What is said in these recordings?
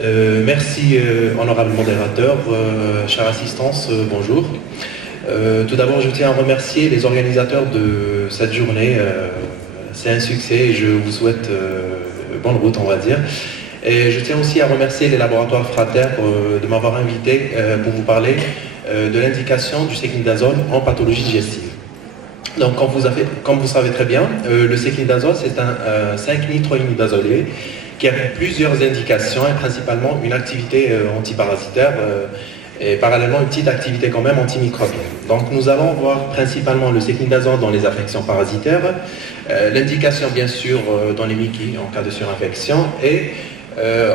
Merci, honorable modérateur, chère assistance, bonjour. Tout d'abord, je tiens à remercier les organisateurs de cette journée. C'est un succès et je vous souhaite bonne route, on va dire. Et je tiens aussi à remercier les laboratoires Frater de m'avoir invité pour vous parler de l'indication du sécnidazole en pathologie digestive. Donc, comme vous savez très bien, le sécnidazole, c'est un 5-nitroimidazolé qui a plusieurs indications et principalement une activité antiparasitaire et parallèlement une petite activité quand même antimicrobienne. Donc nous allons voir principalement le sécnidazole dans les affections parasitaires, l'indication bien sûr dans les MICI en cas de surinfection et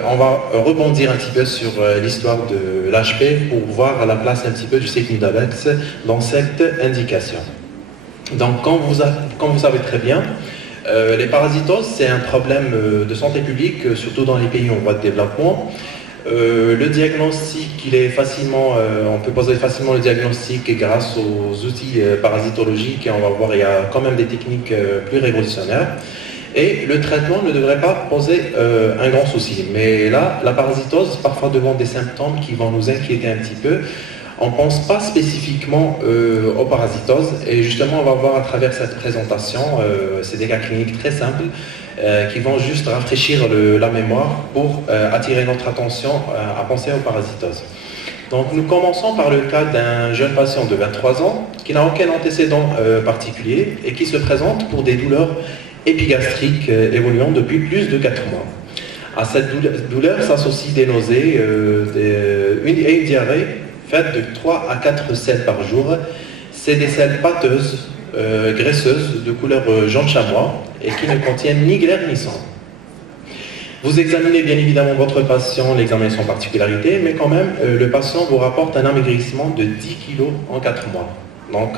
on va rebondir un petit peu sur l'histoire de l'HP pour voir la place un petit peu du sécnidalex dans cette indication. Donc comme vous savez très bien, les parasitoses, c'est un problème de santé publique, surtout dans les pays en voie de développement. Le diagnostic, on peut poser facilement le diagnostic grâce aux outils parasitologiques et on va voir, il y a quand même des techniques plus révolutionnaires. Et le traitement ne devrait pas poser un grand souci. Mais là, la parasitose, parfois devant des symptômes qui vont nous inquiéter un petit peu, on ne pense pas spécifiquement aux parasitoses et justement on va voir à travers cette présentation, c'est des cas cliniques très simples qui vont juste rafraîchir la mémoire pour attirer notre attention à penser aux parasitoses. Donc nous commençons par le cas d'un jeune patient de 23 ans qui n'a aucun antécédent particulier et qui se présente pour des douleurs épigastriques évoluant depuis plus de 4 mois. À cette douleur s'associent des nausées et une diarrhée faite de 3 à 4 selles par jour. C'est des selles pâteuses, graisseuses, de couleur jaune chamois et qui ne contiennent ni glaire ni sang. Vous examinez bien évidemment votre patient, l'examen sans particularité, mais quand même, le patient vous rapporte un amaigrissement de 10 kg en 4 mois. Donc,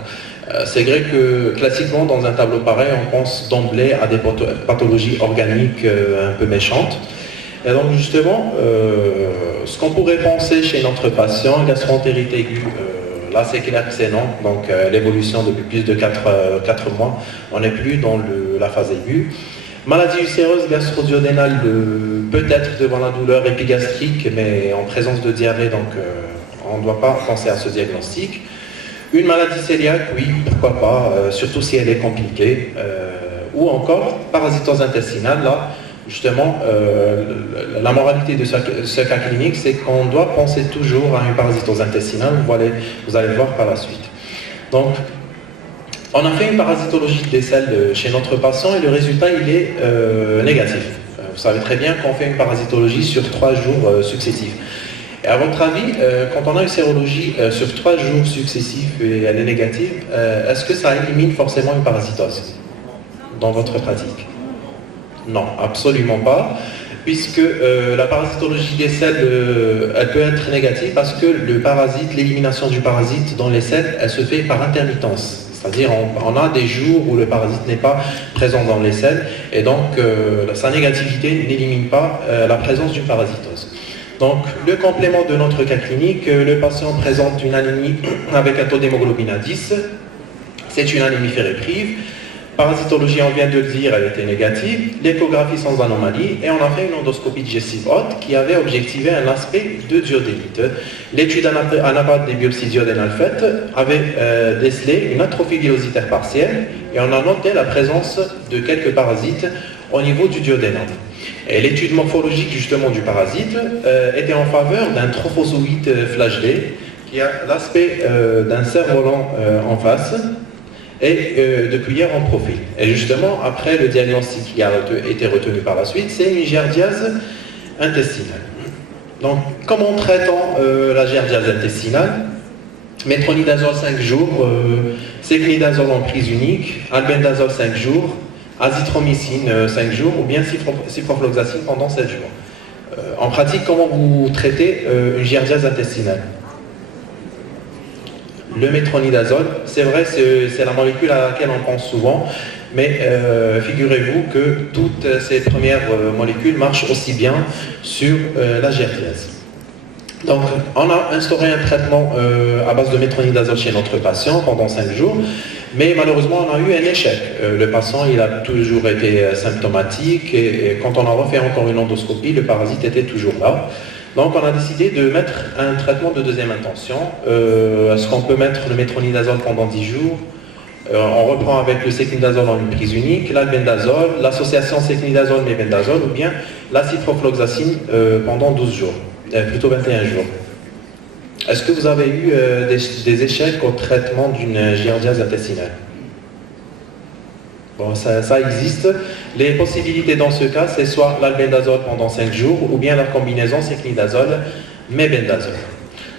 c'est vrai que classiquement, dans un tableau pareil, on pense d'emblée à des pathologies organiques un peu méchantes. Et donc justement, ce qu'on pourrait penser chez notre patient, gastroentérite aiguë, là c'est clair que c'est non, donc l'évolution depuis plus de 4 mois, on n'est plus dans la phase aiguë. Maladie ulcéreuse gastro-duodénale, peut-être devant la douleur épigastrique, mais en présence de diarrhée, donc on ne doit pas penser à ce diagnostic. Une maladie cœliaque, oui, pourquoi pas, surtout si elle est compliquée. Ou encore, parasitose intestinale, là, justement, la moralité de ce cas clinique, c'est qu'on doit penser toujours à une parasitose intestinale, vous allez le voir par la suite. Donc, on a fait une parasitologie des selles chez notre patient et le résultat, il est négatif. Vous savez très bien qu'on fait une parasitologie sur 3 jours successifs. Et à votre avis, quand on a une sérologie sur 3 jours successifs et elle est négative, est-ce que ça élimine forcément une parasitose dans votre pratique? Non, absolument pas, puisque la parasitologie des selles, elle peut être négative parce que l'élimination du parasite dans les selles, elle se fait par intermittence. C'est-à-dire on a des jours où le parasite n'est pas présent dans les selles et donc sa négativité n'élimine pas la présence d'une parasitose. Donc le complément de notre cas clinique, le patient présente une anémie avec un taux d'hémoglobine à 10, c'est une anémie ferriprive. Parasitologie, on vient de le dire, elle était négative, l'échographie sans anomalie, et on a fait une endoscopie digestive haute qui avait objectivé un aspect de duodénite. L'étude anapate des biopsies duodénales faites avait décelé une atrophie villositaire partielle, et on a noté la présence de quelques parasites au niveau du duodénum. Et l'étude morphologique justement du parasite était en faveur d'un trophozoïde flagellé qui a l'aspect d'un cerf-volant en face, et de cuillère en profil. Et justement, après le diagnostic qui a été retenu par la suite, c'est une giardiase intestinale. Donc, comment traitons la giardiase intestinale? Métronidazole 5 jours, sécnidazole en prise unique, albendazole 5 jours, azithromycine 5 jours, ou bien ciprofloxacine pendant 7 jours. En pratique, comment vous traitez une giardiase intestinale? Le métronidazole, c'est vrai, c'est la molécule à laquelle on pense souvent, mais figurez-vous que toutes ces premières molécules marchent aussi bien sur la giardiase. Donc, on a instauré un traitement à base de métronidazole chez notre patient pendant 5 jours, Mais malheureusement, on a eu un échec. Le patient, il a toujours été symptomatique et quand on a refait encore une endoscopie, le parasite était toujours là. Donc on a décidé de mettre un traitement de deuxième intention. Est-ce qu'on peut mettre le métronidazole pendant 10 jours? On reprend avec le sécnidazole en une prise unique, l'albendazole, l'association sécnidazole-mébendazole ou bien la ciprofloxacine pendant 12 jours, plutôt 21 jours. Est-ce que vous avez eu des échecs au traitement d'une giardiase intestinale? Bon, ça existe. Les possibilités dans ce cas, c'est soit l'albendazole pendant 5 jours ou bien la combinaison sécnidazole-mébendazole.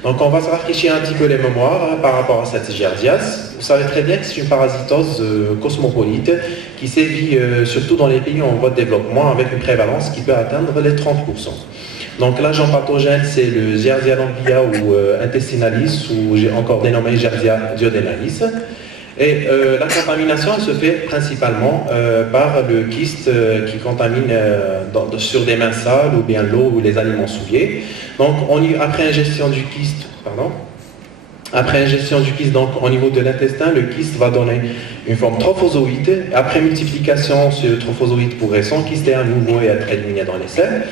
Donc on va se rafraîchir un petit peu les mémoires par rapport à cette giardiase. Vous savez très bien que c'est une parasitose cosmopolite qui sévit surtout dans les pays en voie de développement avec une prévalence qui peut atteindre les 30%. Donc l'agent pathogène, c'est le Giardia lamblia ou intestinalis, ou j'ai encore dénommé Giardia duodenalis. Et la contamination elle se fait principalement par le kyste qui contamine sur des mains sales ou bien l'eau ou les aliments souillés. Donc après ingestion du kyste, donc au niveau de l'intestin, le kyste va donner une forme trophozoïde. Après multiplication, ce trophozoïde pourrait s'enkyster à nouveau et être éliminé dans les selles.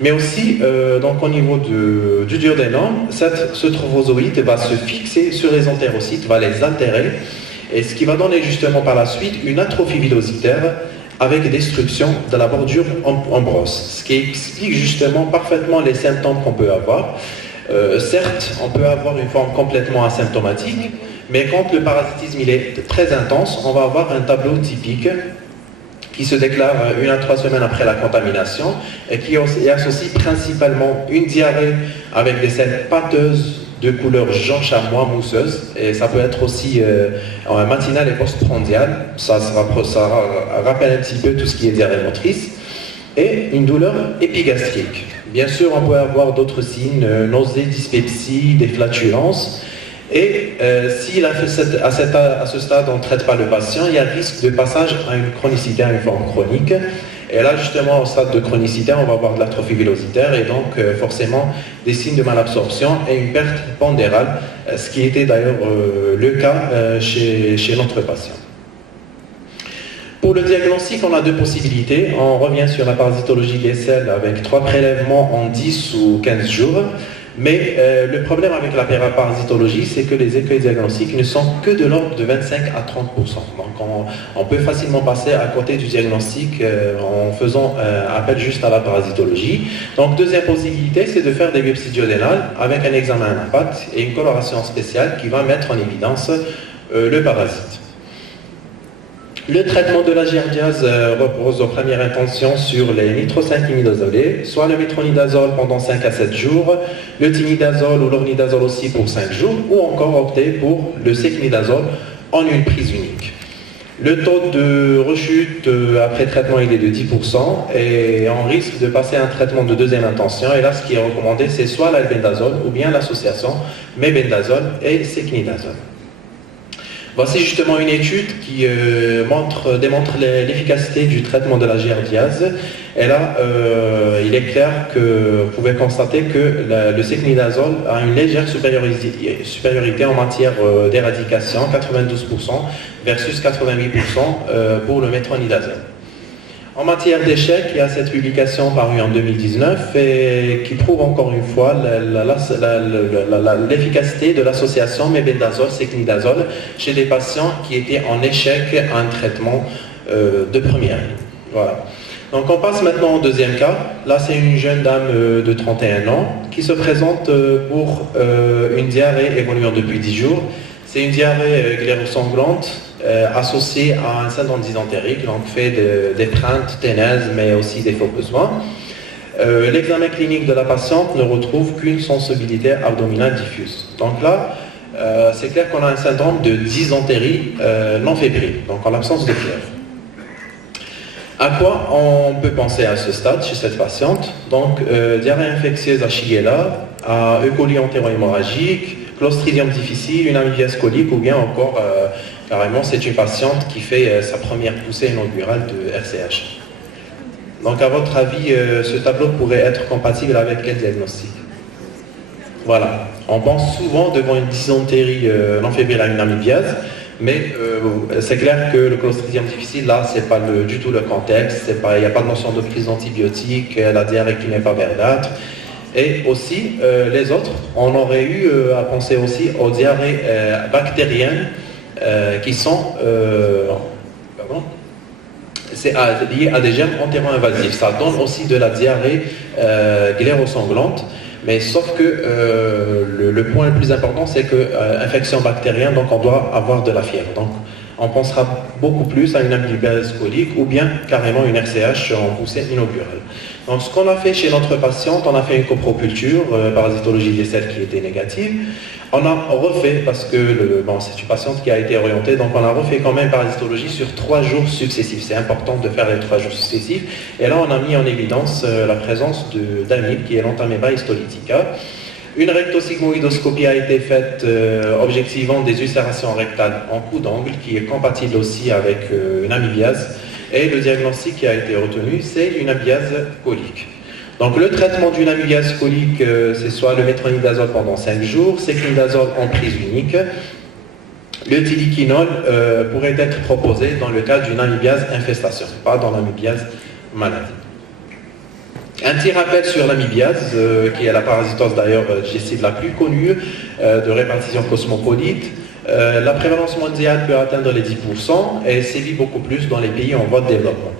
Mais aussi, donc au niveau du duodénum, ce trophozoïde va se fixer sur les entérocytes, va les altérer, et ce qui va donner justement par la suite une atrophie villositaire avec destruction de la bordure en brosse, ce qui explique justement parfaitement les symptômes qu'on peut avoir. Certes, on peut avoir une forme complètement asymptomatique, mais quand le parasitisme il est très intense, on va avoir un tableau typique qui se déclare 1 à 3 semaines après la contamination et qui associe principalement une diarrhée avec des selles pâteuses de couleur jaune chamois mousseuse, et ça peut être aussi matinale et postprandiale, ça rappelle un petit peu tout ce qui est diarrhée motrice, et une douleur épigastrique. Bien sûr, on peut avoir d'autres signes, nausées, dyspepsie, des flatulences. Et si à ce stade on ne traite pas le patient, il y a risque de passage à une chronicité, à une forme chronique. Et là justement au stade de chronicité, on va avoir de l'atrophie villositaire et donc forcément des signes de malabsorption et une perte pondérale, ce qui était d'ailleurs le cas chez notre patient. Pour le diagnostic, on a deux possibilités. On revient sur la parasitologie des selles avec 3 prélèvements en 10 ou 15 jours. Mais le problème avec la parasitologie, c'est que les écueils diagnostiques ne sont que de l'ordre de 25 à 30%. Donc on peut facilement passer à côté du diagnostic en faisant appel juste à la parasitologie. Donc deuxième possibilité, c'est de faire des biopsies duodénales avec un examen à l'impact et une coloration spéciale qui va mettre en évidence le parasite. Le traitement de la giardiase repose aux premières intentions sur les nitrosamidazolés, soit le métronidazole pendant 5 à 7 jours, le tinidazole ou l'ornidazole aussi pour 5 jours, ou encore opter pour le sécnidazole en une prise unique. Le taux de rechute après traitement il est de 10% et on risque de passer à un traitement de deuxième intention, et là ce qui est recommandé c'est soit l'albendazole ou bien l'association mébendazole et sécnidazole. Voici justement une étude qui démontre l'efficacité du traitement de la giardiase. Et là, il est clair que vous pouvez constater que le sécnidazole a une légère supériorité en matière d'éradication, 92% versus 88% pour le métronidazole. En matière d'échec, il y a cette publication parue en 2019 et qui prouve encore une fois l'efficacité de l'association mébendazole-sécnidazole chez des patients qui étaient en échec à un traitement de première ligne. Voilà. Donc on passe maintenant au deuxième cas. Là c'est une jeune dame de 31 ans qui se présente pour une diarrhée évoluant depuis 10 jours. C'est une diarrhée gléro-sanglante associée à un syndrome dysentérique, donc fait d'étreintes, ténèses, mais aussi des faux besoins. L'examen clinique de la patiente ne retrouve qu'une sensibilité abdominale diffuse. Donc là, c'est clair qu'on a un syndrome de dysentérie non fébrile, donc en l'absence de fièvre. À quoi on peut penser à ce stade chez cette patiente? Donc, diarrhée infectieuse à Shigella, à E. coli entérohémorragique, Clostridium difficile, une amibiase colique, ou bien encore, carrément, c'est une patiente qui fait sa première poussée inaugurale de RCH. Donc, à votre avis, ce tableau pourrait être compatible avec quel diagnostic? Voilà. On pense souvent devant une dysentérie non fébrile à une amibiase, Mais c'est clair que le Clostridium difficile, là, c'est pas du tout le contexte, il n'y a pas de notion de prise d'antibiotiques, la diarrhée qui n'est pas verdâtre. Et aussi, les autres, on aurait eu à penser aussi aux diarrhées bactériennes qui sont c'est lié à des germes entéro-invasifs. Ça donne aussi de la diarrhée gléro-sanglante, mais sauf que le point le plus important, c'est que infection bactérienne, donc on doit avoir de la fièvre. Donc on pensera beaucoup plus à une amibiase colique ou bien carrément une RCH en poussée inaugurale. Donc ce qu'on a fait chez notre patiente, on a fait une copropulture, parasitologie des selles qui était négative. On a refait, parce que c'est une patiente qui a été orientée, donc on a refait quand même parasitologie sur 3 jours successifs. C'est important de faire les 3 jours successifs. Et là, on a mis en évidence la présence d'amibes, qui est l'Entamoeba histolytica. Une rectosigmoïdoscopie a été faite objectivant des ulcérations rectales en coup d'angle, qui est compatible aussi avec une amibiase. Et le diagnostic qui a été retenu, c'est une amibiase colique. Donc le traitement d'une amibiase colique, c'est soit le métronidazole pendant 5 jours, séclindazole en prise unique. Le tiliquinol pourrait être proposé dans le cas d'une amibiase infestation, pas dans l'amibiase maladie. Un petit rappel sur l'amibiase, qui est la parasitose d'ailleurs digestive la plus connue, de répartition cosmopolite. La prévalence mondiale peut atteindre les 10% et sévit beaucoup plus dans les pays en voie de développement.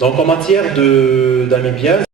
Donc en matière d'amibiase,